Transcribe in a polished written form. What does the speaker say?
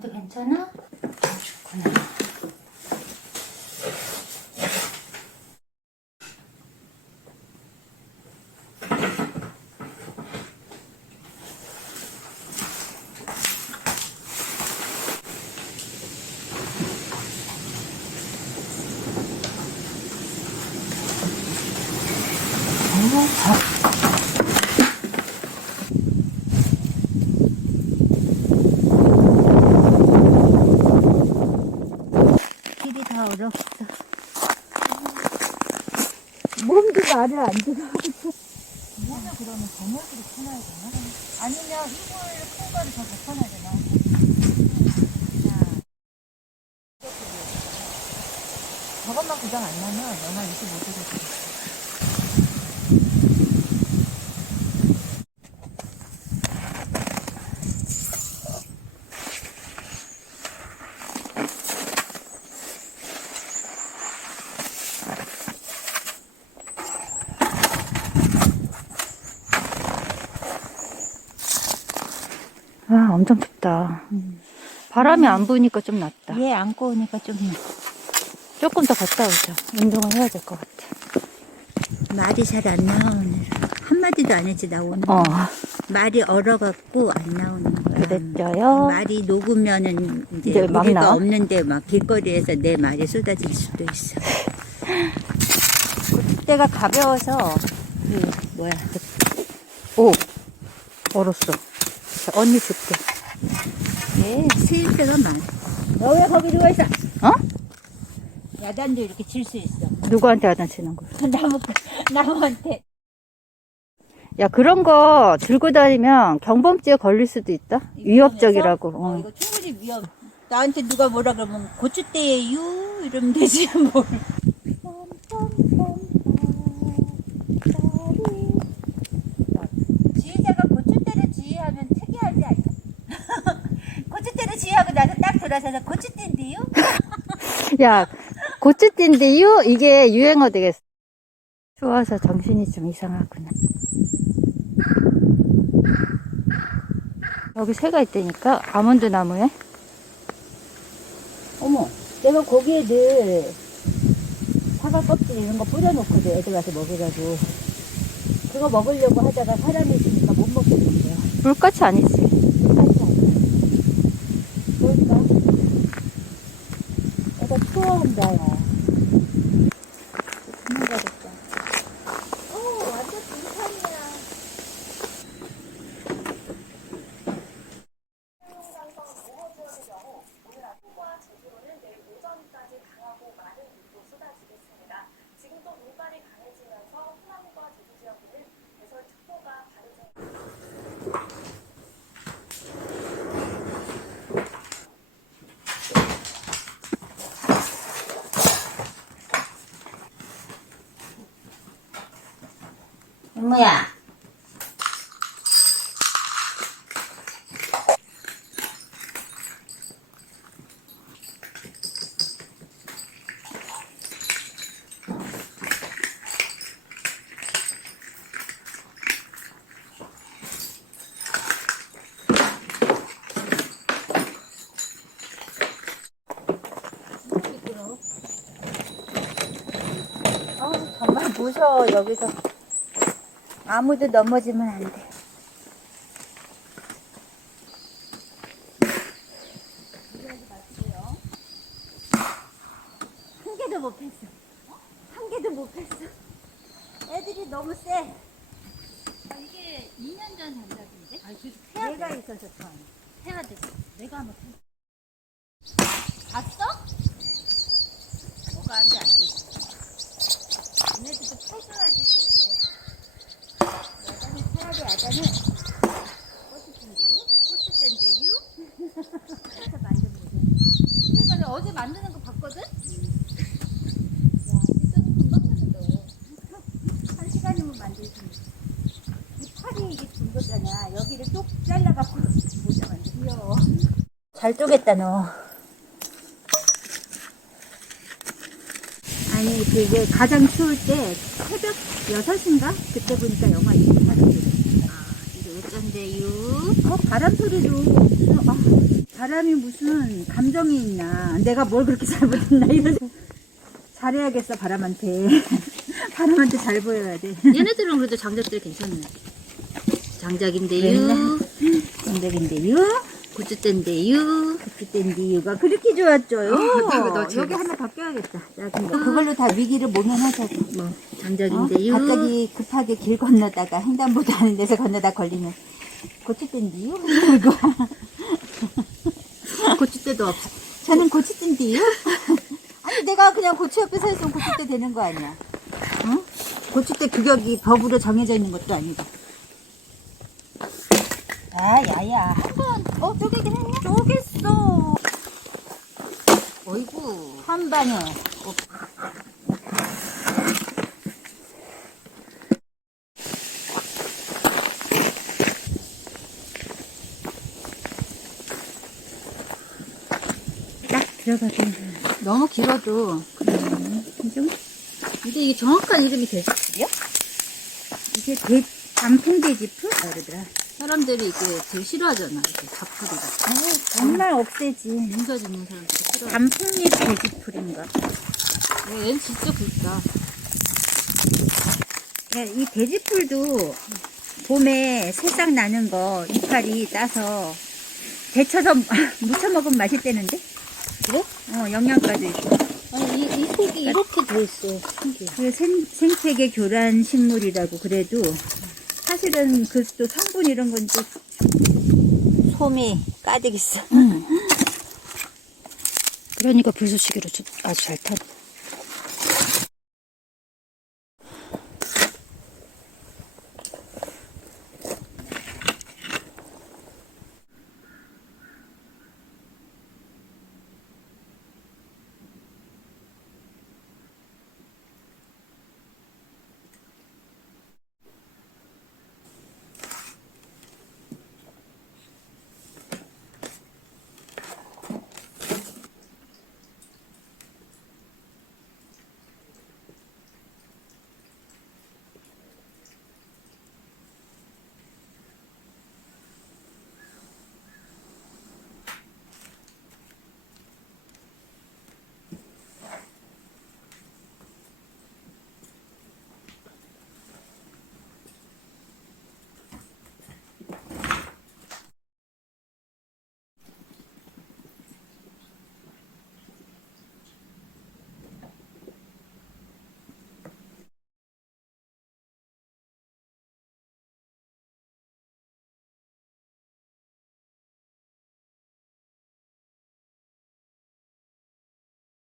바람도 괜찮아? 좋구나. 길이 다 어렵다. 몸도 말을 안 들어. 이거는 그러면 저녁으로 쳐놔야 되나? 아니면 이걸 큰 거를 더 덮어놔야 되나? 저것만 고장 안 나면 영하 25도로 돼. 아, 엄청 춥다. 바람이 안 부니까 좀 낫다. 얘 안고 오니까 좀 조금 더 걷다 오자. 운동을 해야 될 것 같아. 말이 잘 안 나와 오늘. 한마디도 안 했지 나 오늘. 말이 얼어갖고 안 나오는 거야. 그랬죠요. 말이 녹으면은 이제 이제 막 우리가 나와? 없는데 막 길거리에서 내 말이 쏟아질 수도 있어. 때가 가벼워서 뭐야? 오 얼었어. 자, 언니 줄게. 예, 세일 때가 많아. 너 왜 거기 누워 있어? 어? 야단도 이렇게 칠 수 있어. 누구한테 야단치는 거야? 나무한테. 야, 그런 거 들고 다니면 경범죄에 걸릴 수도 있다. 위협적이라고. 이거 충분히 위험. 나한테 누가 뭐라 그러면 고추대예요 이러면 되지 뭘. 지휘자가 고추대를 지휘하면 특이하지 않나? 고추대를 지휘하고 나서 딱 돌아서서 고추대인데요? 야, 고추띠인데요? 이게 유행어 되겠어. 추워서 정신이 좀 이상하구나. 여기 새가 있다니까? 아몬드 나무에? 어머, 내가 거기에 늘 사과 껍질 이런 거 뿌려놓거든, 애들 와서 먹으라고. 그거 먹으려고 하다가 사람이 있으니까 못 먹겠는 거야. 물같이 아니지? 뭘까? 애가 추워한다, 야. 도망가겠다. 완전 빈칸이야. 지금도 물발이 강해지면서 호남과 제주 지역에는 대설특보가 발효 중. 엄마야. 정말 무서워, 여기서. 아무도 넘어지면 안 돼. 한 개도 못 폈어. 한 개도 못 폈어. 애들이 너무 세. 이게 2년 전 장작인데? 얘가 있어서 참. 해야 돼. 내가 한번 해. 봤어? 뭐가 안 돼, 안 돼. 얘네들도 패줘야지 잘 돼. 여자는 차라리 여자는 고추대인데요? 해서 만들면 그러니까 내가 어제 만드는 거 봤거든? 야, 진짜 금방 만든다. 한 시간이면 만들지. 이 팔이 이게 긴 거잖아. 여기를 쭉 잘라갖고 모자 만들. 귀여워. 잘 쪼겠다 너. 아니 그게 가장 추울 때 새벽 6시인가? 그때 보니까 영하 28도. 이게 어쩐데요? 바람 소리도 바람이 무슨 감정이 있나. 내가 뭘 그렇게 잘못했나. 이런 잘해야겠어, 바람한테. 바람한테 잘 보여야 돼. 얘네들은 그래도 장작들 괜찮네. 장작인데요. 장작인데요. 고추대인데요. 그때인데요가 그렇게 좋았죠요. 너 여기 하나 더 껴야겠다. 작은 거. 그걸로 다 위기를 모면하자고. 뭐 장작인데요. 갑자기 급하게 길 건너다가 횡단보도 아닌 데서 건너다 걸리면 고추대인데요. 이거. 고추대도 없어. 저는 고추대인데요. 아니 내가 그냥 고추 옆에 서 있으면 고추대 되는 거 아니야. 응? 고추대 규격이 법으로 정해져 있는 것도 아니고. 아, 야야. 한번 쪼개긴 했냐? 쪼갰어. 어이구. 한 방에. 딱 들어가도. 너무 길어도. 근데 이게 정확한 이름이 돼지풀이야? 이게 단풍돼지풀? 그러더라. 사람들이 이게 되게 싫어하잖아. 이렇게 잡풀이가. 정말 억세지. 농사 짓는 사람들이 싫어해. 단풍잎 돼지풀인가? 얘는 진짜 굵다. 이 돼지풀도 봄에 새싹 나는 거 이파리 따서 데쳐서 무쳐 먹으면 맛있대는데? 그래? 영양가도 있고. 아니, 이 속이 이렇게 돼 있어. 신기해. 그 생태계 교란 식물이라고 그래도 사실은 그 또 성분 이런 건 또 솜이 가득 있어. 그러니까 불쏘시개로 아주 잘 타네.